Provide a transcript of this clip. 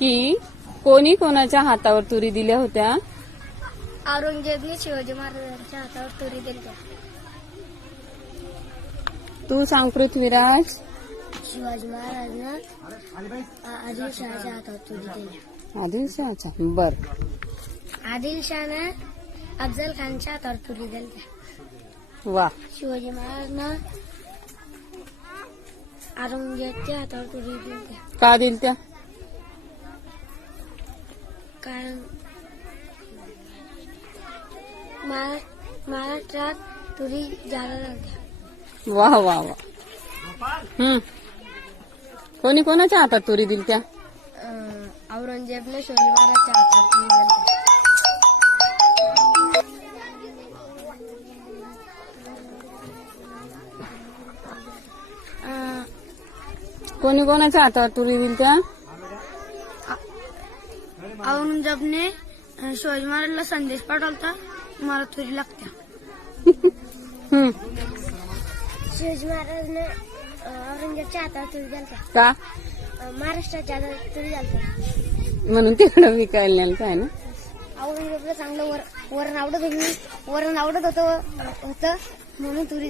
की कोणी कोणाच्या हातावर तुरी दिल्या होत्या? औरंगजेबने शिवाजी महाराजांच्या हातावर तुरी दिल्या. तू सांग पृथ्वीराज. शिवाजी महाराजांना आदिलशहाच्या हातावर तुरी दिल्या. आदिलशहाचा. बर. आदिलशहानं अफजल खानच्या हातावर तुरी दिल्या. वा. शिवाजी महाराजांना औरंगजेबच्या हातावर तुरी दिल्या. का दिलत्या? कारण महाराष्ट्रात तुरी जादा लागल्या. वा वा वा. कोणी कोणाच्या हातात तुरी दिलत्या? औरंगजेबने शिवाजी महाराजांच्या हातावर तुरी दिल्या. कोणी कोणाच्या हातावर तुरी दिलत्या? औरंगजेबने शिवाजी महाराजांना संदेश पाठवला, मला तुरी लागत्या. शिवाजी महाराजांना औरंगजेबच्या हातावर तुरी दिलत्या. का? महाराष्ट्राच्या हातावर तुरी दिलत्या. म्हणून तिकडं विकायला नेलं काय ना? औरंगजेबला चांगलं वरण आवडत होतं म्हणून तुरी